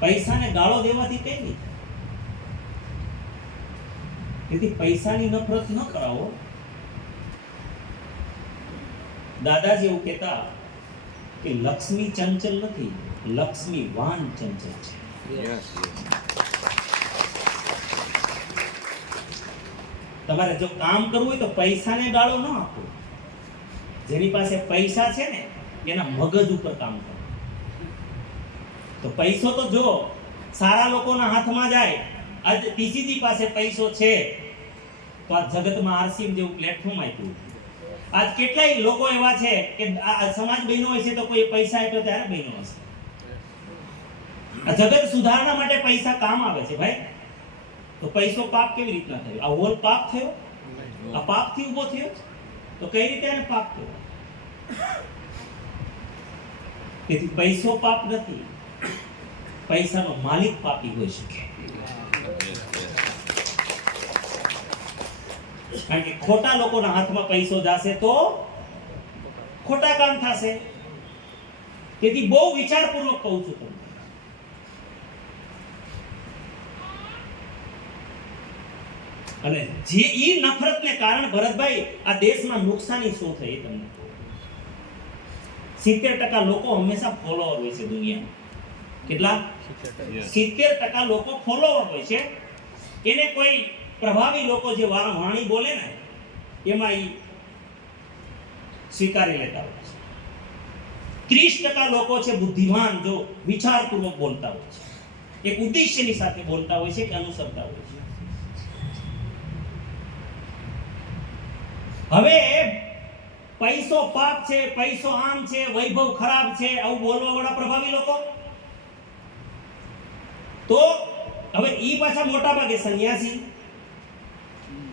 પૈસાને ગાળો દેવાથી કઈ નહીં. તેથી પૈસાની નફરત ન કરાવો. દાદાજી એવું કહેતા કે લક્ષ્મી ચંચલ નથી, લક્ષ્મી વાન ચંચલ છે. તમારે જો કામ કરવું હોય તો પૈસાને ગાળો ન આપો. જેની પાસે પૈસા છે ને એના મગજ ઉપર કામ કરો. તો પૈસો તો જો સારા લોકોના હાથમાં જાય. આજ ટીસીજી પાસે પૈસો છે તો આ જગતમાં આરસીએમ જેવું પ્લેટફોર્મ આપ્યું. આજ કેટલાય લોકો એવા છે કે આ સમાજ બહેનો હોય છે તો કોઈ પૈસા આપ્યો ત્યારે બહેનો હશે. આ જગત સુધારણા માટે પૈસા કામ આવે છે ભાઈ. તો પૈસો પાપ કેવી રીતના થયો? આ હોલ પાપ થયો? આ પાપથી ઊભો થયો? તો કઈ રીતે આને પાપ થયો? તેથી પૈસો પાપ નથી, પૈસાનો માલિક પાપી હોઈ શકે. કારણ કે ખોટા લોકોના હાથમાં પૈસો જશે તો ખોટા કામ થશે. તેથી બહુ વિચારપૂર્વક કહું છું તમને. અને જે ઈ નફરતને કારણે ભરતભાઈ આ દેશમાં નુકસાની શું થઈ એ તમને 70% લોકો હંમેશા ફોલોવર હોય છે દુનિયામાં. કેટલા? 70% લોકો ફોલોવર હોય છે. એને કોઈ પ્રભાવી લોકો જે વાણી બોલે ને એમાં ઈ સ્વીકારી લેતા હોય છે. 30% લોકો છે બુદ્ધિમાન, જો વિચારપૂર્વક બોલતા હોય છે, એક ઉદ્દેશ્યની સાથે બોલતા હોય છે કે અનુસરતા હોય છે. હવે પૈસો પાપ છે, પૈસો આમ છે, વૈભવ ખરાબ છે, આવું બોલવા વાળા પ્રભાવી લોકો. તો હવે ઈ પાછા મોટા ભાગે સંન્યાસી.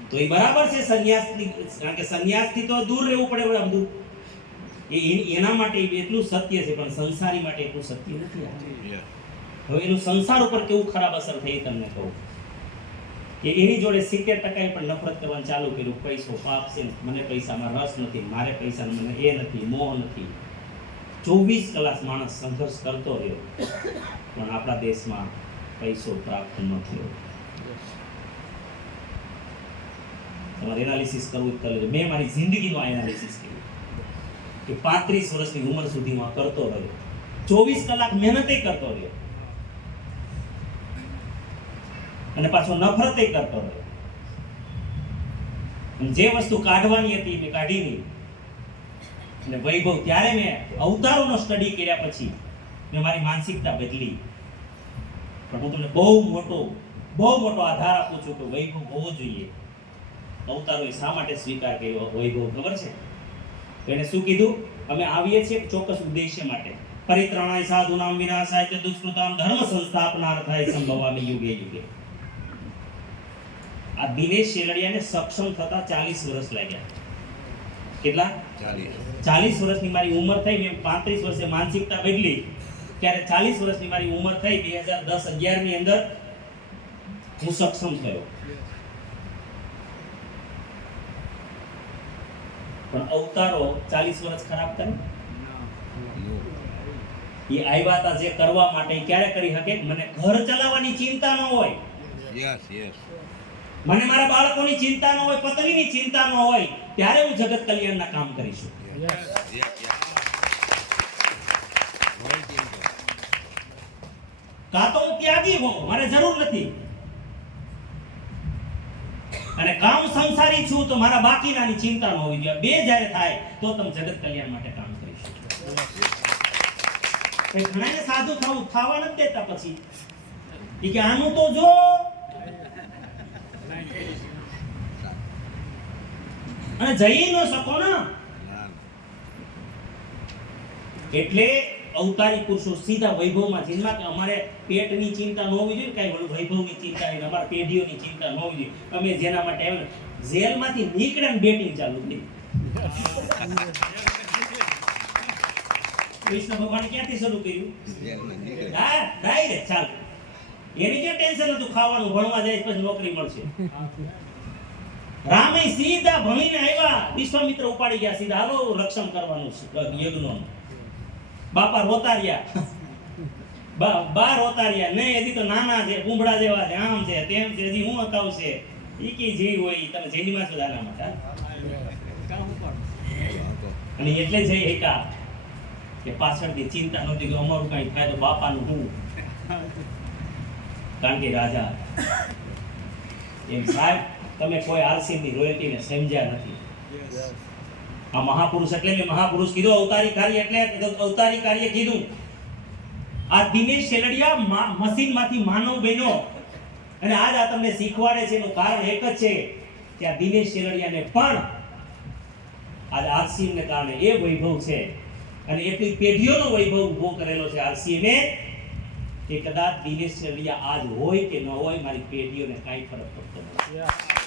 તો એ બરાબર છે સંન્યાસની, કારણ કે સંન્યાસથી તો દૂર રહેવું પડે બધું. એના માટે એટલું સત્ય છે, પણ સંસારી માટે એટલું સત્ય નથી. હવે એનું સંસાર ઉપર કેવું ખરાબ અસર થઈ તમને કહું કે એની જોડે 70% પણ નફરત કરવાનું ચાલુ કર્યું. પૈસો પાપ છે, મને પૈસામાં રસ નથી, મારે પૈસા મને એ નથી, મોહ નથી. 24 કલાક માણસ સંઘર્ષ કરતો રહ્યો, પણ આપણા દેશમાં પૈસો પ્રાપ્ત ન થયો. તમારે એનાલિસિસ કરવું કરી લો. મેં મારી જિંદગીનો એનાલિસિસ કર્યું કે 35 વર્ષની ઉંમર સુધીમાં કરતો રહ્યો, 24 કલાક મહેનતે કરતો રહ્યો, અને પાછો નફરતે કરતો રહ્યો. જે વસ્તુ કાઢવાની હતી મેં કાઢી નહીં. અને વૈભવ, ત્યારે મેં અવતારોનો સ્ટડી કર્યા પછી મેં મારી માનસિકતા બદલી. પણ હું તમને બહુ મોટો આધાર આપું છું કે વૈભવ હોવો જોઈએ. અવતારોએ શા માટે સ્વીકાર કર્યો વૈભવ ખબર છે? એને શું કીધું? અમે આવીએ છીએ ચોક્કસ ઉદ્દેશ્ય માટે. પરિત્રાણાય સાધુનામ વિનાશાય ચ દુષ્કૃતામ ધર્મ સંસ્થાપનાર્થાય સંભવામિ યુગે યુગે. આ દિનેશ શેલડિયાને સક્ષમ થતા 40 વર્ષ લાગ્યા. કેટલા? 40 વર્ષની મારી ઉંમર થઈ. મેં 35 વર્ષે માનસિકતા બદલી, ત્યારે 40 વર્ષની મારી ઉંમર થઈ. 2010-11 ની અંદર હું સક્ષમ થયો. પણ અવતારો 40 વર્ષ ખરાબ કરે. એ આવ્યા હતા જે કરવા માટે, ક્યારે કરી શકે? મને ઘર ચલાવવાની ચિંતા ન હોય, મને મારા બાળકોની ચિંતા ન હોય, પત્નીની ચિંતા ન હોય, ત્યારે હું જગત કલ્યાણના કામ કરીશું. કાં તો હું ત્યાગી હોઉં, મારે જરૂર નથી, અને કામ સંસારી છું તો મારા બાકીનાની ચિંતા ન હોવી જોઈએ. બે જ્યારે થાય તો તમે જગત કલ્યાણ માટે કામ કરીશું. ઘણાને સાધુ થવા નથી દેતા. પછી એ કે આનું તો જો, અને જઈ ન શકો ને. એટલે અવતારી પુરુષો સીધા વૈભવમાં જન્મા. કે અમારે પેટની ચિંતા ન હોવી જોઈએ, કઈ વૈભવની ચિંતા નહીં, અમારા પેઢીઓની ચિંતા ન હોવી જોઈએ. અમે જેના માટે આવ્યા, જેલમાંથી નીકળે ને બેટિંગ ચાલુ થઈ. કૃષ્ણ ભગવાન ક્યાંથી શરૂ કર્યું? હા, ડાયરેક્ટ ચાલુ. એની જે ટેન્શન હતું ખાવાનું, ભણવા જાય પછી નોકરી મળશે. રામે સીધા ભણીને આવ્યા, વિશ્વામિત્ર ઉપાડી ગયા સીધા, હાલો રક્ષણ કરવાનું યજ્ઞનું. બાપા રોતા રહ્યા. બાર ઓતાર્યા નહીં, હજી તો નાના છે, કુંભડા જેવા છે, આમ છે, તેમ છે, હજી હું અકાવશે. ઈ કે જે હોય ઈ તમે જેનીમાં છો દાના માટે. અને એટલે જ એકા કે પાછળથી ચિંતા નહોતી કે અમારું કાંઈ થાય તો બાપાનું હું, કારણ કે રાજા એમ. સાહેબ તમે કોઈ આરસીની રોયલ્ટીને સમજ્યા નથી. આ મહાપુરુષ એટલે મેં મહાપુરુષ કીધું, અવતારી કાર્ય એટલે અવતારી કાર્ય કીધું. આ દિનેશ શેલડિયા મશીનમાંથી માનવ બન્યો અને આજ આ તમને શીખવાડે છે. એનું કારણ એક જ છે કે આ દિનેશ શેલડિયાને પણ આજ આરસીએમને કારણે એ વૈભવ છે અને એટલી પેઢીઓનો વૈભવ ઊભો કરેલો છે આરસીએમે કે કદાચ દિનેશ શેલડિયા આજ હોય કે ન હોય, મારી પેઢીઓને કાંઈ ફરક પડતો નથી.